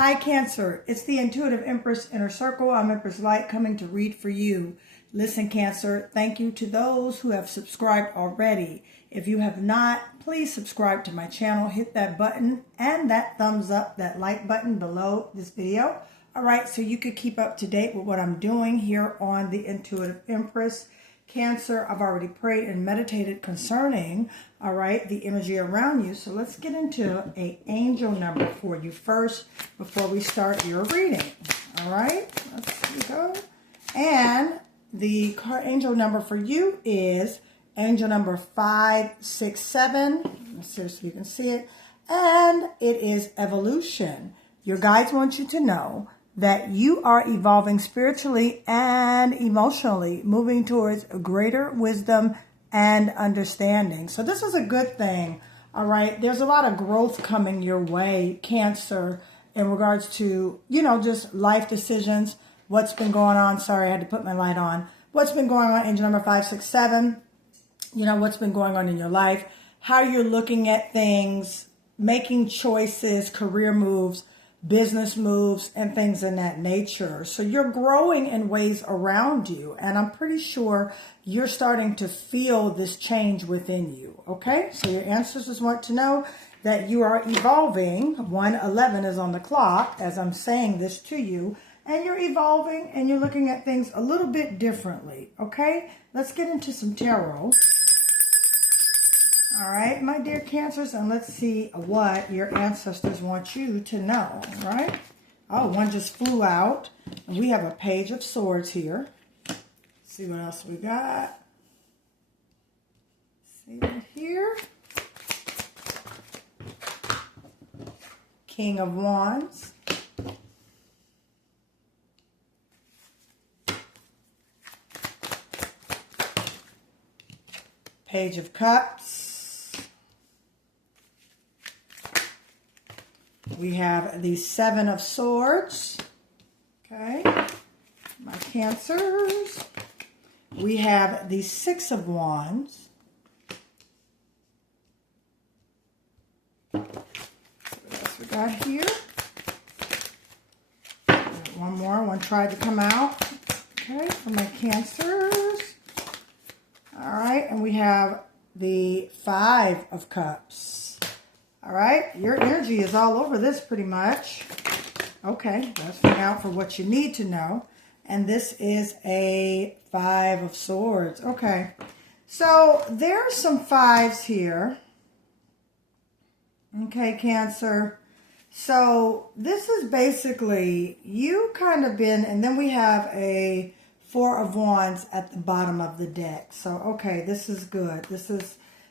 Hi, Cancer. It's the Intuitive Empress Inner Circle. I'm Empress Light coming to read for you. Listen, Cancer, thank you to those who have subscribed already. If you have not, please subscribe to my channel. Hit that button and that thumbs up, that like button below this video. All right, so you could keep up to date with what I'm doing here on the Intuitive Empress. Cancer, I've already prayed and meditated concerning, all right, the energy around you. So let's get into an angel number for you first before we start your reading. All right, let's go. And the angel number for you is angel number 567. Let's see so you can see it. And it is evolution. Your guides want you to know that you are evolving spiritually and emotionally, moving towards greater wisdom and understanding. So this is a good thing, all right? There's a lot of growth coming your way, Cancer, in regards to, just life decisions, what's been going on. Sorry, I had to put my light on. What's been going on, angel number 567, what's been going on in your life, how you're looking at things, making choices, career moves, business moves, and things in that nature. So you're growing in ways around you, and I'm pretty sure you're starting to feel this change within you. Okay, so your ancestors want to know that you are evolving. 111 is on the clock as I'm saying this to you, and you're evolving and you're looking at things a little bit differently. Okay, let's get into some tarot. All right, my dear Cancers, and let's see what your ancestors want you to know, all right? Oh, one just flew out. And we have a Page of Swords here. Let's see what else we got. See it here. King of Wands. Page of Cups. We have the Seven of Swords. Okay, my Cancers. We have the Six of Wands. What else we got here? One more. One tried to come out. Okay, for my Cancers. All right, and we have the Five of Cups. All right, your energy is all over this pretty much. Okay, let's find out for what you need to know. And this is a Five of Swords. Okay, so there are some fives here. Okay, Cancer. So this is basically you kind of been, and then we have a Four of Wands at the bottom of the deck. So, okay, this is good.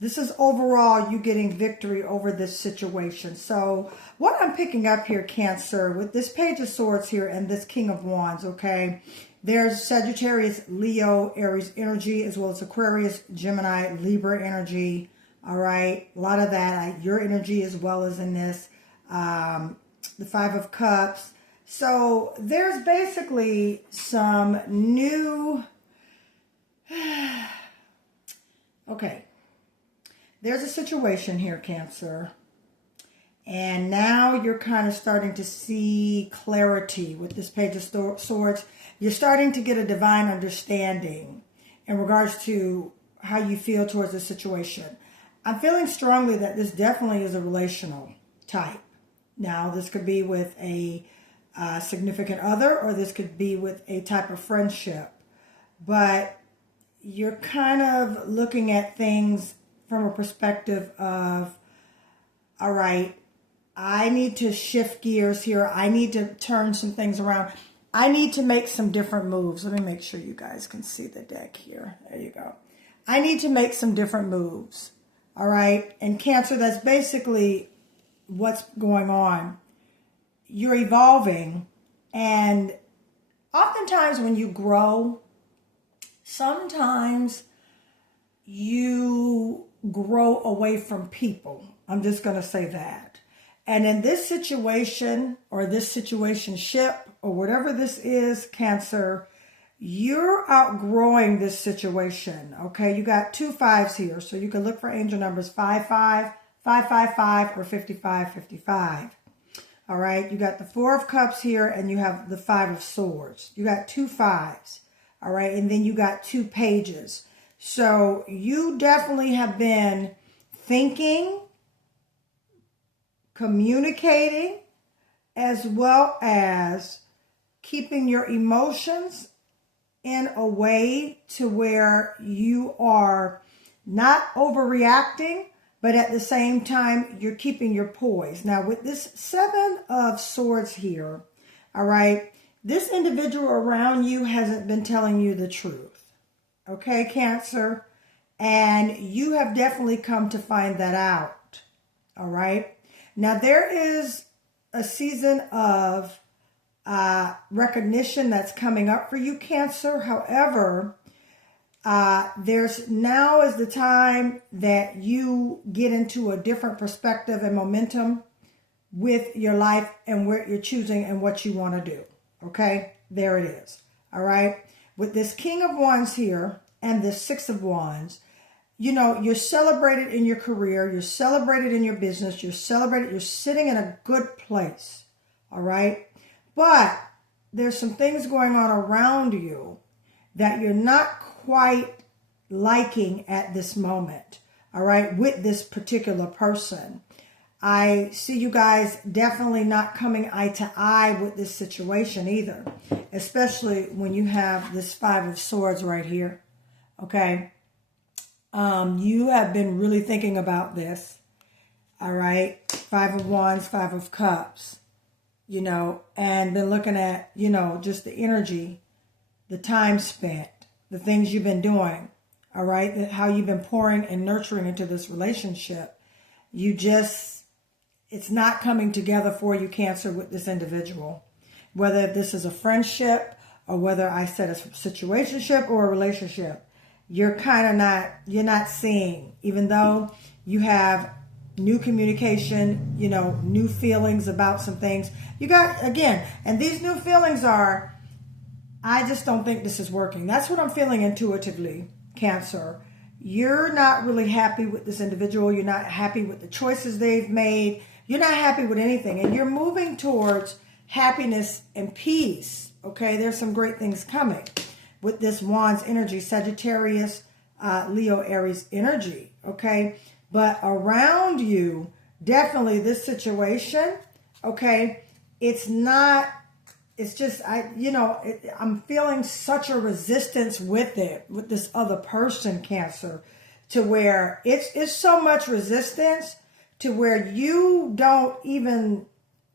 This is overall you getting victory over this situation. So what I'm picking up here, Cancer, with this Page of Swords here and this King of Wands, okay, there's Sagittarius, Leo, Aries energy, as well as Aquarius, Gemini, Libra energy. All right, a lot of that, your energy as well as in this, the Five of Cups. So there's basically some new, okay. There's a situation here, Cancer, and now you're kind of starting to see clarity with this Page of Swords. You're starting to get a divine understanding in regards to how you feel towards the situation. I'm feeling strongly that this definitely is a relational type. Now, this could be with a significant other, or this could be with a type of friendship, but you're kind of looking at things from a perspective of, all right, I need to shift gears here. I need to turn some things around. I need to make some different moves. Let me make sure you guys can see the deck here. There you go. I need to make some different moves. All right. And Cancer, that's basically what's going on. You're evolving. And oftentimes when you grow, sometimes you grow away from people. I'm just going to say that. And in this situation or this situationship or whatever this is, Cancer, you're outgrowing this situation. Okay, you got two fives here. So you can look for angel numbers 55, 555, or 5555. All right. You got the Four of Cups here and you have the Five of Swords. You got two fives. All right. And then you got two pages. So you definitely have been thinking, communicating, as well as keeping your emotions in a way to where you are not overreacting, but at the same time, you're keeping your poise. Now, with this Seven of Swords here, all right, this individual around you hasn't been telling you the truth. Okay, Cancer? And you have definitely come to find that out. All right? Now, there is a season of recognition that's coming up for you, Cancer. However, there's now is the time that you get into a different perspective and momentum with your life and where you're choosing and what you want to do. Okay, there it is. All right. With this King of Wands here and this Six of Wands, you know, you're celebrated in your career. You're celebrated in your business. You're celebrated. You're sitting in a good place. All right. But there's some things going on around you that you're not quite liking at this moment, all right, with this particular person. I see you guys definitely not coming eye to eye with this situation either, especially when you have this Five of Swords right here, okay? You have been really thinking about this, all right? Five of Wands, Five of Cups, you know, and been looking at, you know, just the energy, the time spent, the things you've been doing, all right, how you've been pouring and nurturing into this relationship. You just, it's not coming together for you, Cancer, with this individual. Whether this is a friendship or whether I said a situationship or a relationship, you're kind of not, you're not seeing, even though you have new communication, you know, new feelings about some things. You got, again, and these new feelings are, I just don't think this is working. That's what I'm feeling intuitively, Cancer. You're not really happy with this individual. You're not happy with the choices they've made. You're not happy with anything. And you're moving towards happiness and peace. Okay, there's some great things coming with this Wands energy, Sagittarius, Leo, Aries energy. Okay, but around you, definitely this situation, okay, it's not, it's just, I'm feeling such a resistance with it, with this other person, Cancer, to where it's so much resistance to where you don't even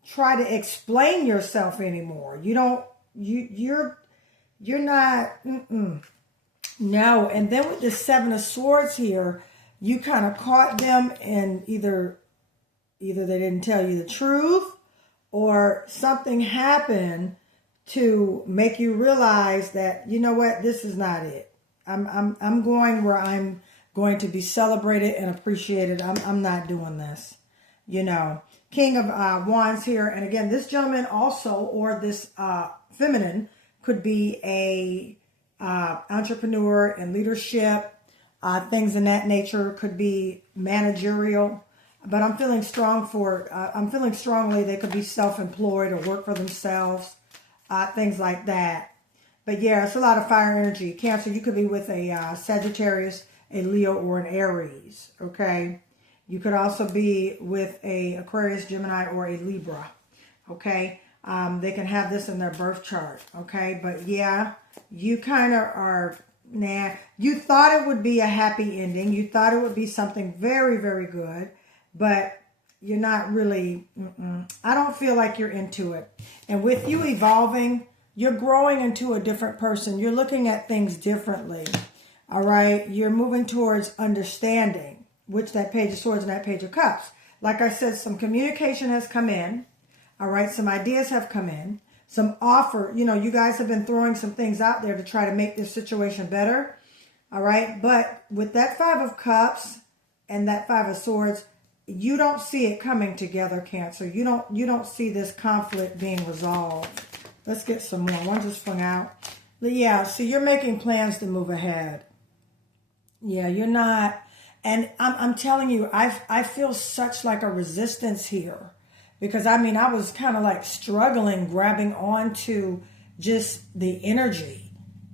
try to explain yourself anymore. You don't, you're not, no. And then with the Seven of Swords here, you kind of caught them in either they didn't tell you the truth, or something happened to make you realize that, you know what, this is not it. I'm going where I'm going to be celebrated and appreciated. I'm not doing this, you know. King of Wands here, and again, this gentleman also, or this feminine, could be a entrepreneur and leadership, things in that nature. Could be managerial. But I'm feeling strong for, I'm feeling strongly they could be self-employed or work for themselves, things like that. But yeah, it's a lot of fire energy. Cancer, you could be with a Sagittarius, a Leo, or an Aries, okay? You could also be with a Aquarius, Gemini, or a Libra, okay? They can have this in their birth chart, okay? But yeah, you kind of are, you thought it would be a happy ending. You thought it would be something very, very good. But you're not really, I don't feel like you're into it. And with you evolving, you're growing into a different person. You're looking at things differently, all right? You're moving towards understanding, which that Page of Swords and that Page of Cups. Like I said, some communication has come in, all right? Some ideas have come in, some offer. You know, you guys have been throwing some things out there to try to make this situation better, all right? But with that Five of Cups and that Five of Swords, you don't see it coming together, Cancer. You don't see this conflict being resolved. Let's get some more. One just flung out. But yeah, so you're making plans to move ahead. Yeah, you're not. And I'm telling you, I feel such like a resistance here. because I mean, I was kind of like struggling, grabbing onto just the energy.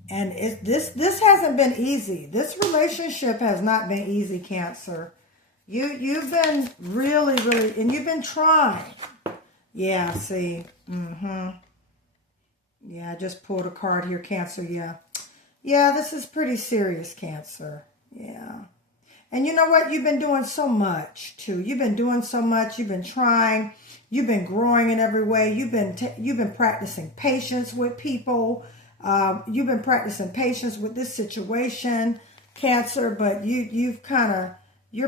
And this hasn't been easy. This relationship has not been easy, Cancer. You've been really, really, and you've been trying. Yeah, see. Yeah, I just pulled a card here, Cancer. Yeah. Yeah, this is pretty serious, Cancer. Yeah. And you know what? You've been doing so much, too. You've been doing so much. You've been trying. You've been growing in every way. You've been practicing patience with people. You've been practicing patience with this situation, Cancer. But you're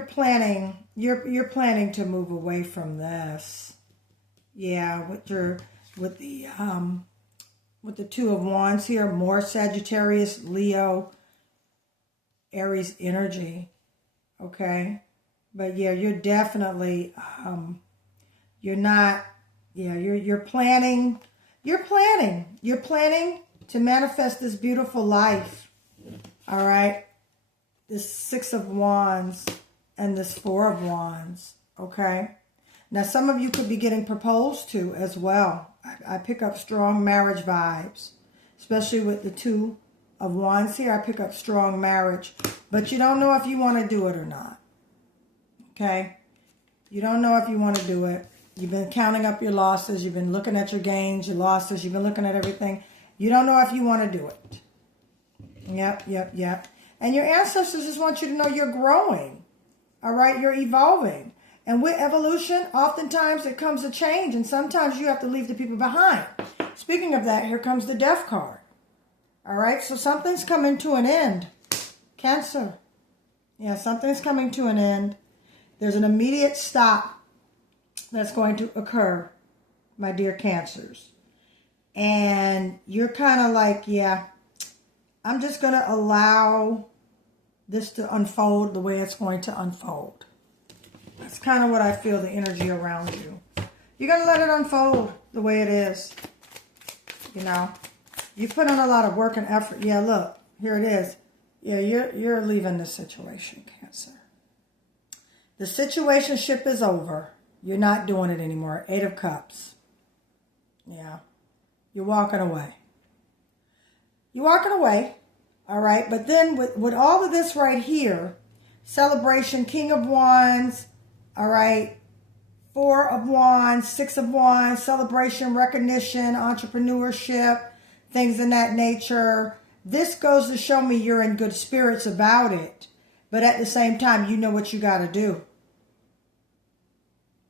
planning to move away from this. Yeah, with the Two of Wands here, more Sagittarius, Leo, Aries energy. Okay. But yeah, you're definitely, you're planning to manifest this beautiful life. All right. This Six of Wands and this Four of Wands. Okay. Now, some of you could be getting proposed to as well. I pick up strong marriage vibes, especially with the Two of Wands here. I pick up strong marriage, but you don't know if you want to do it or not. Okay? You don't know if you want to do it. You've been counting up your losses. You've been looking at your gains, your losses. You've been looking at everything. You don't know if you want to do it. Yep. And your ancestors just want you to know you're growing. All right? You're evolving. And with evolution, oftentimes it comes a change. And sometimes you have to leave the people behind. Speaking of that, here comes the Death card. All right? So something's coming to an end. Cancer. Yeah, something's coming to an end. There's an immediate stop that's going to occur, my dear Cancers. And you're kind of like, yeah, I'm just going to allow this to unfold the way it's going to unfold. That's kind of what I feel, the energy around you. You're going to let it unfold the way it is. You know, you put in a lot of work and effort. Yeah, look, here it is. Yeah, you're leaving this situation, Cancer. The situationship is over. You're not doing it anymore. 8 of Cups. Yeah. You're walking away. You're walking away. All right. But then with all of this right here, celebration, King of Wands. All right. 4 of Wands, 6 of Wands, celebration, recognition, entrepreneurship, things in that nature. This goes to show me you're in good spirits about it. But at the same time, you know what you got to do.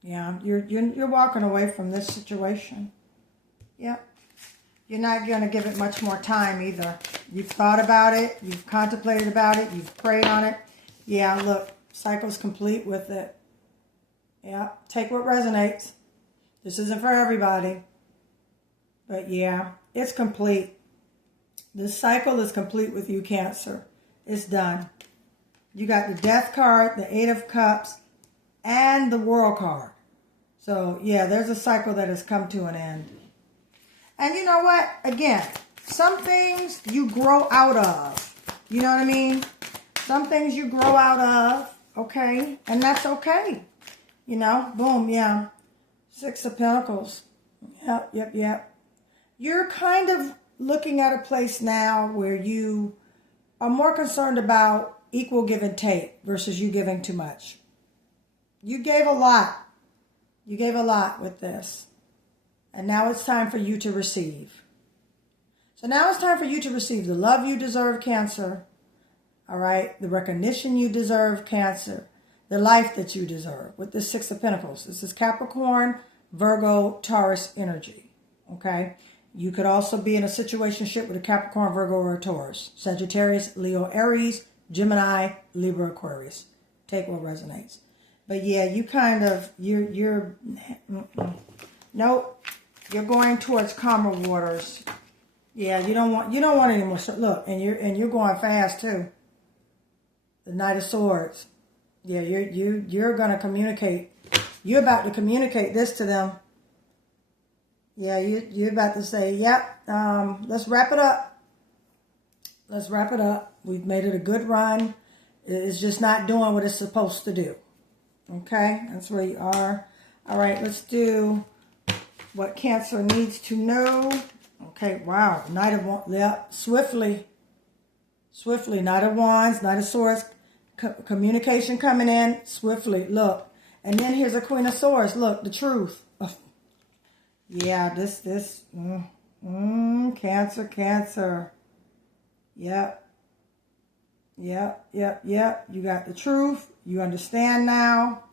Yeah, you're walking away from this situation. Yep. You're not going to give it much more time either. You've thought about it. You've contemplated about it. You've prayed on it. Yeah, look, cycle's complete with it. Yeah, take what resonates. This isn't for everybody. But yeah, it's complete. This cycle is complete with you, Cancer. It's done. You got the Death card, the 8 of Cups, and the World card. So, yeah, there's a cycle that has come to an end. And you know what? Again, some things you grow out of. You know what I mean? Some things you grow out of, okay? And that's okay. You know, boom, yeah. 6 of Pentacles. Yep. You're kind of looking at a place now where you are more concerned about equal give and take versus you giving too much. You gave a lot. You gave a lot with this. And now it's time for you to receive. So now it's time for you to receive the love you deserve, Cancer. All right? The recognition you deserve, Cancer. The life that you deserve with the 6 of Pentacles. This is Capricorn, Virgo, Taurus energy. Okay? You could also be in a situationship with a Capricorn, Virgo, or a Taurus. Sagittarius, Leo, Aries, Gemini, Libra, Aquarius. Take what resonates. But yeah, you kind of, nope. You're going towards calmer waters. Yeah, you don't want any more. Look, and you're going fast too. The Knight of Swords. Yeah, you're gonna communicate. You're about to communicate this to them. Yeah, you're about to say, yep, let's wrap it up. Let's wrap it up. We've made it a good run. It's just not doing what it's supposed to do. Okay, that's where you are. All right, let's do what Cancer needs to know. Okay, wow. Knight of Wands. Yep, swiftly. Swiftly. Knight of Wands, Knight of Swords. Communication coming in swiftly. Look. And then here's a Queen of Swords. Look, the truth. Oh. Yeah, Cancer. Yep. You got the truth. You understand now.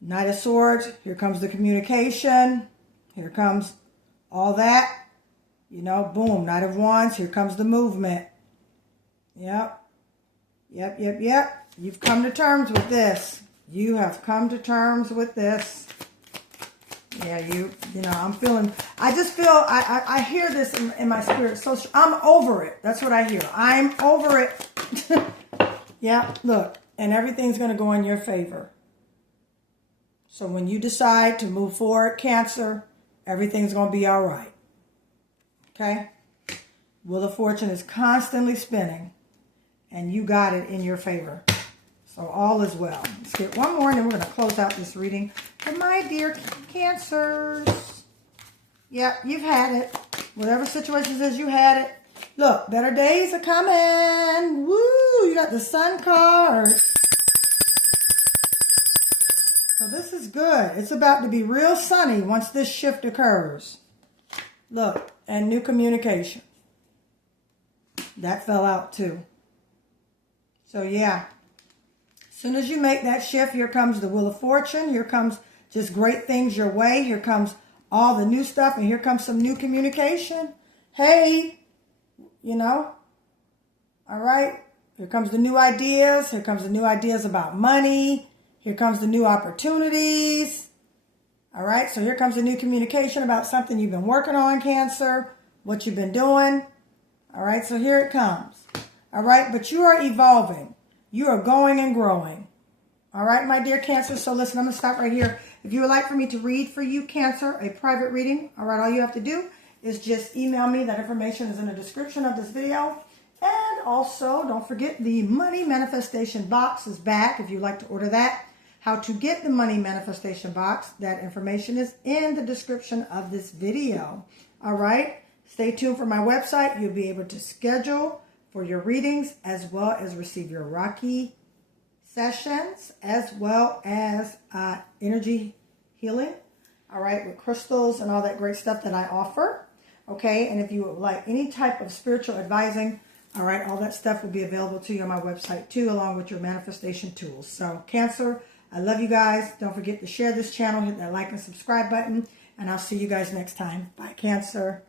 Knight of Swords. Here comes the communication. Here comes all that. You know, boom. Knight of Wands. Here comes the movement. Yep. You've come to terms with this. You have come to terms with this. Yeah, you know, I'm feeling, I just feel, I hear this in my spirit. So I'm over it. That's what I hear. I'm over it. Yeah, look, and everything's going to go in your favor. So when you decide to move forward, Cancer, everything's going to be all right. Okay? Wheel of Fortune is constantly spinning, and you got it in your favor. So all is well. Let's get one more, and then we're going to close out this reading for my dear Cancers. Yeah, you've had it. Whatever situation is, you had it. Look, better days are coming. Woo! You got the Sun card. So this is good. It's about to be real sunny once this shift occurs. Look, and new communication. That fell out too. So yeah. As soon as you make that shift, here comes the Wheel of Fortune. Here comes just great things your way. Here comes all the new stuff. And here comes some new communication. Hey, you know. All right. Here comes the new ideas. Here comes the new ideas about money. Here comes the new opportunities. All right. So here comes the new communication about something you've been working on, Cancer. What you've been doing. All right. So here it comes. All right. But you are evolving. You are going and growing. All right, my dear Cancer. So listen, I'm going to stop right here. If you would like for me to read for you, Cancer, a private reading, all right, all you have to do is just email me. That information is in the description of this video. And also, don't forget the money manifestation box is back if you'd like to order that. How to get the money manifestation box, that information is in the description of this video. All right, stay tuned for my website. You'll be able to schedule for your readings, as well as receive your Reiki sessions, as well as energy healing, all right, with crystals and all that great stuff that I offer, okay? And if you would like any type of spiritual advising, all right, all that stuff will be available to you on my website too, along with your manifestation tools. So Cancer, I love you guys. Don't forget to share this channel, hit that like and subscribe button, and I'll see you guys next time. Bye, Cancer.